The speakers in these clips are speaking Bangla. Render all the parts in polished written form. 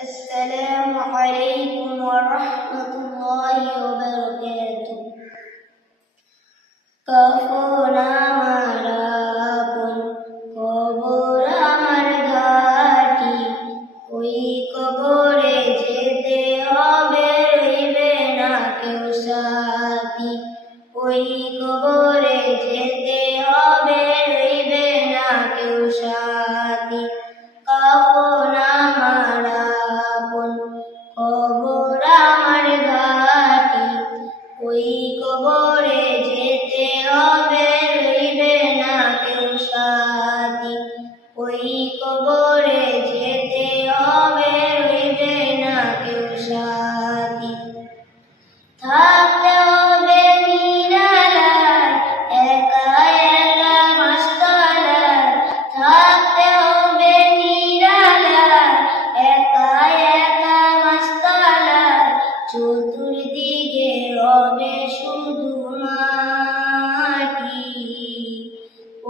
السلام عليكم ورحمة الله وبركاته. কখন আমার আপন কবর আমার ঘাটি, ওই কবরে যেতে হবে, রইবে না কেউ সাথী। ওই কবরে যেতে হবে, রইবে না কেউ সাথী। কখন আমার আপন কবর আমার ঘাটি, ওই কবরে যেতে হবে, রইবে না কেউ সাথী। ওই কবরে যেতে হবে, রইবে না কেউ সাথী। থাকতে হবে নিরালায়, একা একা মাসকালায়। থাকতে হবে নিরালায়, একা একা মাসকালায়। চতুর্দিকে রবে শুধু মাটি,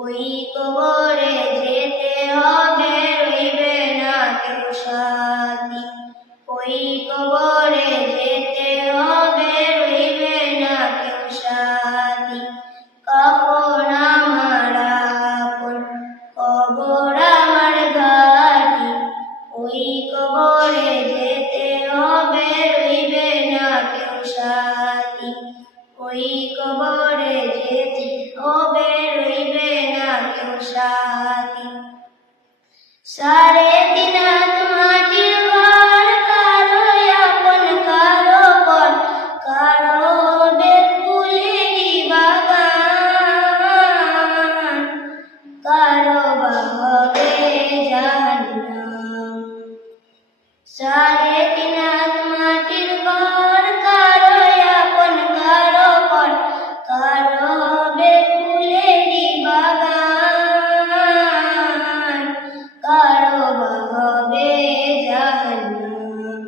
ওই কবরে যেতে হবে, রইবে না কেউ সাথী। ওই কবরে যেতে হবে, রইবে না কেউ সাথী। কখন আমার আপন কবর আমার ঘাটি, ওই কবরে যেতে হবে, রইবে না কেউ সাথী। ওই কবরে যেতে হবে, রইবে না কেউ সাথী। সাড়ে তিন হাত মাটির ঘর, কারো আপন কারো পর, কারো হবে ফুলেরই বাগান, কারো বা হবে জাহান্নাম। সাড়ে তিন হাত মাটির ঘর, কারো আপন কারো পর, কারো হবে ফুলেরই বাগান, কারো বা হবে জাহান্নাম।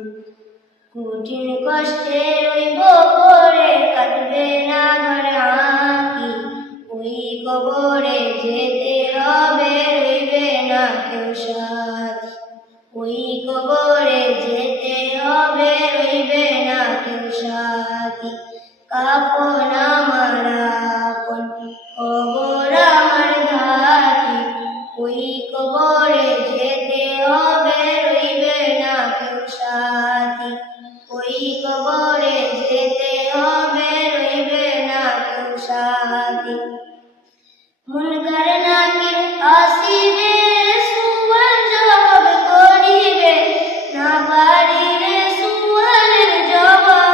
কঠিন কষ্টে রইব পড়ে, কাটবে না ঘর আঁকি, ওই কবরে যেতে হবে, রইবে না কেউ সাথী। ওই কবরে যেতে হবে, রইবে না কেউ সাথী। কখন আমার আপন কবর আমার ঘাটি, ওই কবরে যেতে হবে, রইবে না কেউ সাথী। ওই কবরে যেতে হবে, রইবে না কেউ সাথী। মুনকার নাকির আসিবে, সুয়াল জবাব করিবে, না পারিলে সুয়ালের জবাব।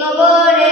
কবরে